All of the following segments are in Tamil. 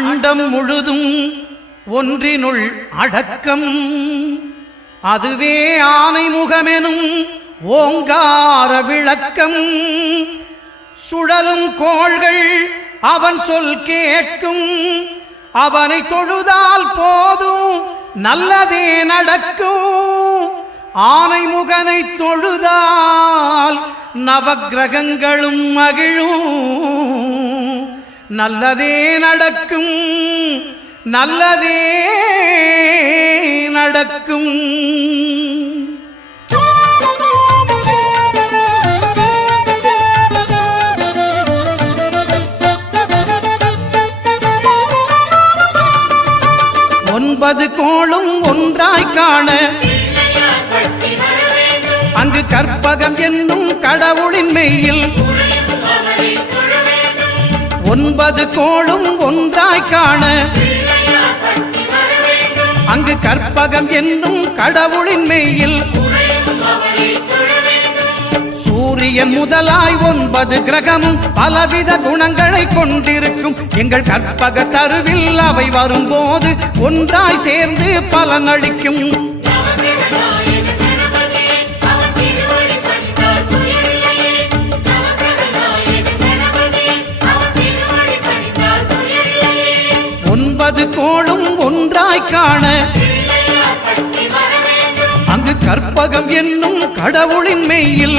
அண்டம் முழுதும் ஒன்றினுள் அடக்கம். அதுவே ஆனை முகமெனும் ஓங்கார விளக்கம். சுழலும் கோள்கள் அவன் சொல் கேட்கும். அவனை தொழுதால் போதும் நல்லதே நடக்கும். ஆனை முகனை தொழுதால் நவக்கிரகங்களும் மகிழும். நல்லதே நடக்கும், நல்லதே நடக்கும். ஒன்பது கோளும் ஒன்றாய் காண அங்கு கற்பகம் என்னும் கடவுளின் மெய்யில். ஒன்பது கோளும் ஒன்றாய் காண அங்கு கற்பகம் என்னும் கடவுளின் மெய்யில். சூரியன் முதலாய் 9 கிரகமும் பலவித குணங்களை கொண்டிருக்கும். எங்கள் கற்பக தருவில் அவை வரும்போது ஒன்றாய் சேர்ந்து பலனளிக்கும். ஒன்பது கோளும் ஒன்றாய் காண அங்கு கற்பகம் என்னும் கடவுளின் மெய்யில்.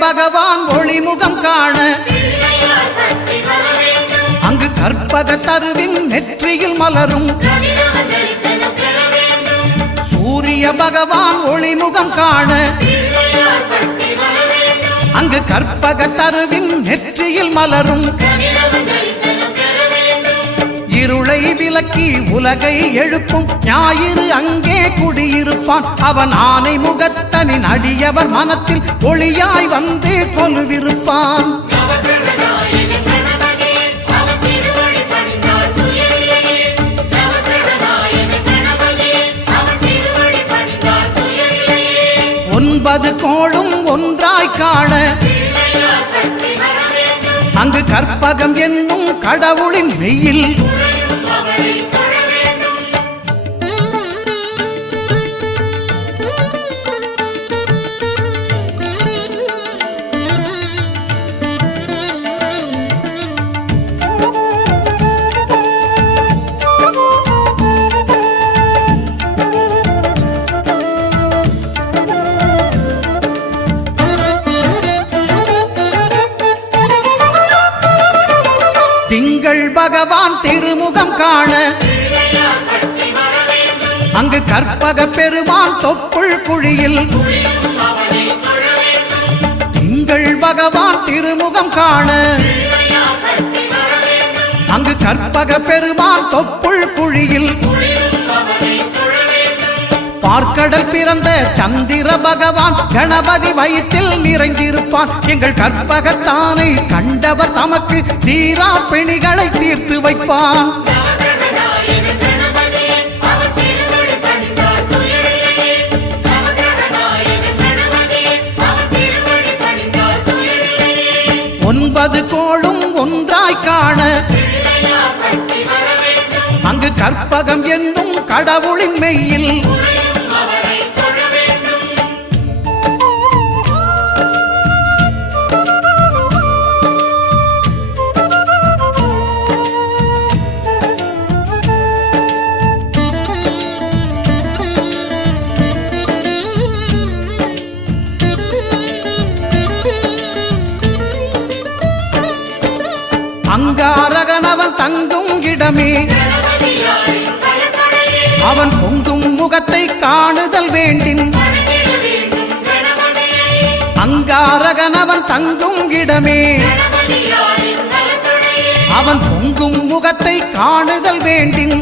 பகவான் ஒளிமுகம் காண அங்கு கற்பக தருவின் நெற்றியில் மலரும். சூரிய பகவான் ஒளிமுகம் காண அங்கு கற்பக தருவின் நெற்றியில் மலரும். இருளை விலக்கி உலகை எழுப்பும் ஞாயிறு அங்கே குடியிருப்பான். அவன் ஆனை முகத்தனின் அடியவர் மனத்தில் ஒளியாய் வந்து கொலுவிருப்பான். ஒன்பது கோளும் ஒன்றாய் காண அங்கு கற்பகம் என்னும் கடவுளின் மெய்யில். திங்கள் பகவான் திருமுகம் காண அங்கு கற்பக பெருமான் தொப்புள் குழியில். திங்கள் பகவான் திருமுகம் காண அங்கு கற்பக பெருமான் தொப்புள் குழியில். பார்க்கடல் பிறந்த சந்திர பகவான் கணபதி வயிற்றில் நிறைந்திருப்பான். எங்கள் கற்பகத்தானை கண்டவர் தமக்கு தீரா பிணிகளை தீர்த்து வைப்பான். ஒன்பது கோளும் ஒன்றாய் காண அங்கு கற்பகம் என்னும் கடவுளின் மெய்யில். அங்காரகனவன் தங்கும் இடமே அவன் பொங்கும் முகத்தை காணுதல் வேண்டின். அங்காரகனவன் தங்கும் இடமே அவன் பொங்கும் முகத்தை காணுதல் வேண்டின்.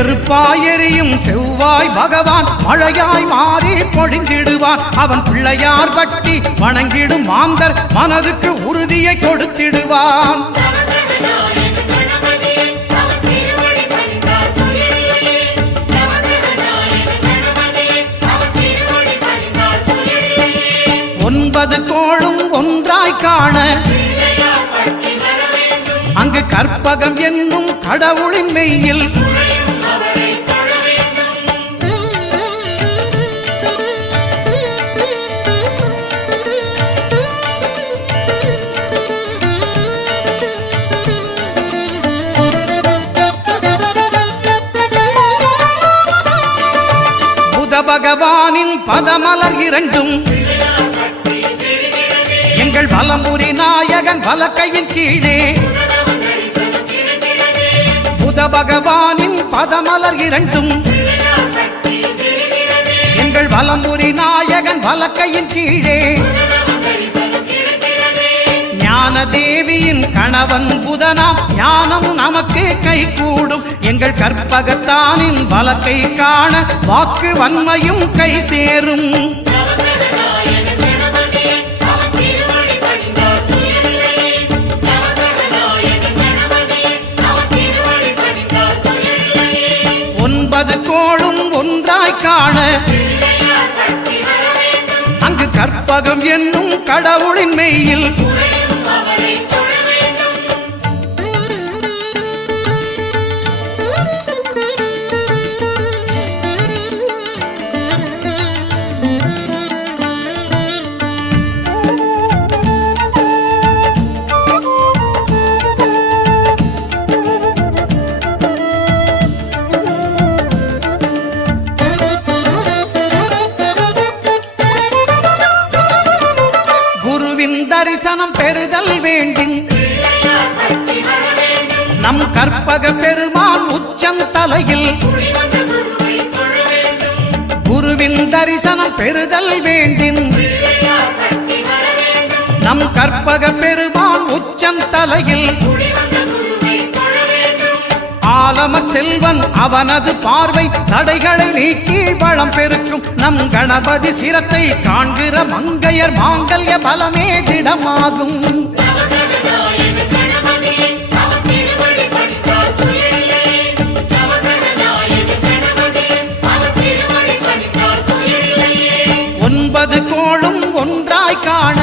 நெருப்பாயெரியும் செவ்வாய் பகவான் மழையாய் மாறி பொழிந்திடுவான். அவன் பிள்ளையார் பட்டி வணங்கிடும் மாந்தர் மனதுக்கு உறுதியை கொடுத்திடுவான். ஒன்பது கோளும் ஒன்றாய் காண அங்கு கற்பகம் என்னும் கடவுளின் மெய்யில் புத பகவானின் பதமலர் இரண்டும் எங்கள் வலம்புரி நாயகன் வலக்கையின் கீழே புத பகவானின் பதமலர் இரண்டும் எங்கள் வலம்புரி நாயகன் வலக்கையின் கீழே ஞான தேவியின் கணவன் புதனாம் ஞானம் நமக்கு கை கூடும். எங்கள் கற்பகத்தானின் வலக்கை காண வாக்கு வன்மையும் கை சேரும். ஒன்பது கோளும் ஒன்றாய் காண அங்கு கற்பகம் என்னும் கடவுளின் மெய்யில் தரிசனம் பெறுதல் வேண்டும். நம் கற்பக பெருமான் உச்சம் தலையில் குருவின் தரிசனம் பெறுதல் வேண்டும். நம் கற்பக பெருமான் உச்சம் தலையில் ஆலமர் செல்வன் அவனது பார்வை தடைகளை நீக்கி வளம் பெருக்கும். நம் கணபதி சிரத்தை காண்கிற மங்கையர் மாங்கல்ய பலமே திடமாகும். ஒன்பது கோளும் ஒன்றாய் காண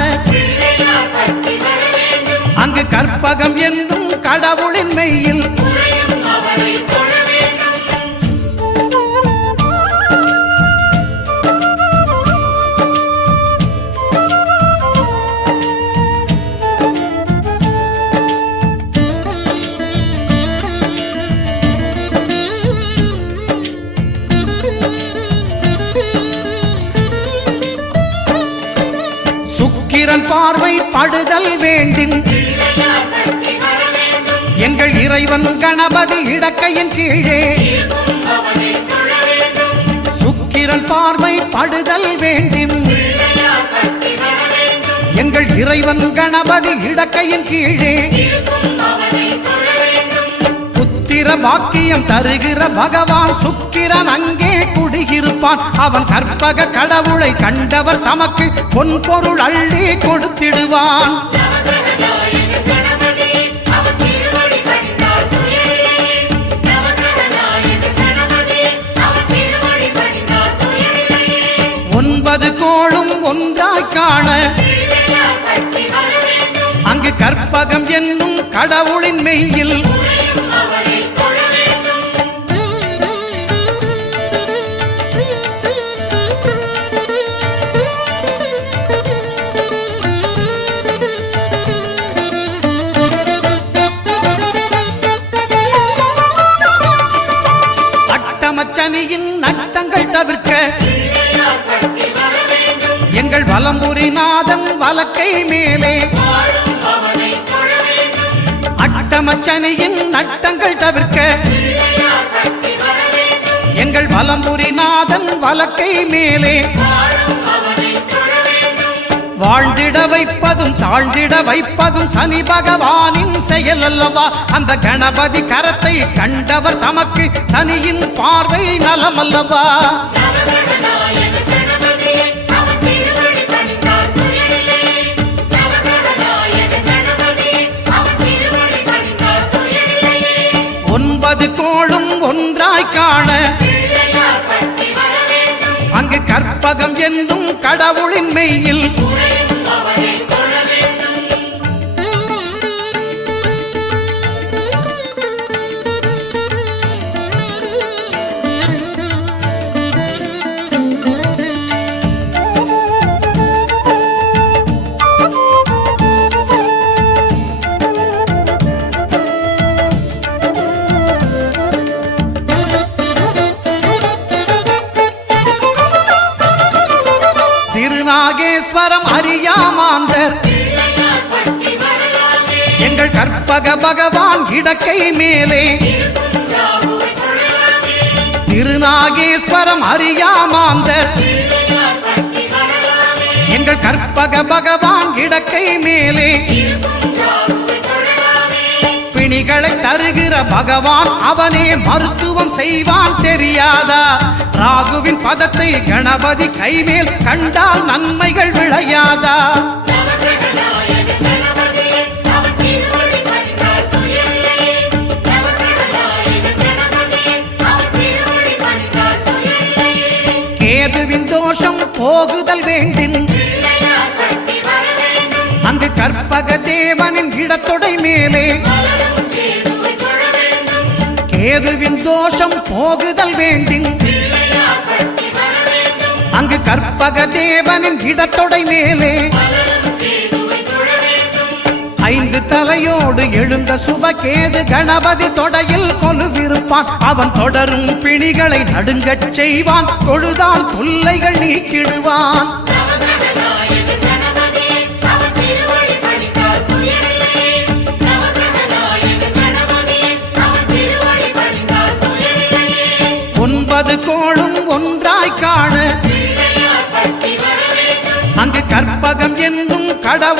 அங்கு கற்பகம் என்னும் கடவுளின் மெய்யில் சுக்கிரன் பார்வை படுதல் வேண்டும். எங்கள் இறைவன் கணபதி இடக்கையின் கீழே சுக்கிரன் பார்வை படுதல் வேண்டும். எங்கள் இறைவன் கணபதி இடக்கையின் கீழே புத்திர பாக்கியம் தருகிற பகவான் சுக்கிரன் அங்கே குடியிருப்பான். அவன் கற்பக கடவுளை கண்டவர் தமக்கு பொன் பொருள் அள்ளி கொடுத்திடுவான். ஒன்பது கோளும் ஒன்றாய் காண அங்கு கற்பகம் என்னும் கடவுளின் மெய்யில் அட்டமச்சனியின் நட்டங்கள் தவிர்க்க எங்கள் வலம்புரி நாதம் வலக்கை மேலே அட்டமச்சனியின் நட்டங்கள் தவிர்க்க எங்கள் வலம்புரி நாதன் வலக்கை மேலே வாழ்ந்திட வைப்பதும் தாழ்ந்திட வைப்பதும் சனி பகவானின் செயல் அல்லவா? அந்த கணபதி கரத்தை கண்டவர் தமக்கு சனியின் பார்வை நலம் அல்லவா? ஒன்பது கோளும் ஒன்றாய் காண அங்கு கற்பகம் என்னும் கடவுளின் மெய்யில் திருநாகேஸ்வரம் அறியாமாந்தர் எங்கள் கற்பக பகவான் இடக்கை மேலே திருநாகேஸ்வரம் அறியாமாந்தர் எங்கள் கற்பக பகவான் இடக்கை மேலே பிணிகளை தருகிற பகவான் அவனே மருத்துவம் செய்வான் தெரியாதா? ராகுவின் பதத்தை கணபதி கைமேல் கண்டால் நன்மைகள் விளையாதா? கேதுவின் தோஷம் போகுதல் வேண்டின் அங்கு கற்பக தேவனின் இடத்தொடை மேலே கேதுவின் தோஷம் போகுதல் வேண்டின் அங்கு கற்பக தேவனின் இடத்தொடை மேலே ஐந்து தலையோடு எழுந்த சுபகேது கணபதி தொடையில் கொலுவிருப்பான். அவன் தொடரும் பிணிகளை நடுங்கச் செய்வான். தொழுதால் தொல்லைகள் நீக்கிடுவான். ஒன்பது கோளும் ஒன்றாய் காண அங்கு கற்பகம் என்னும் கடவுள்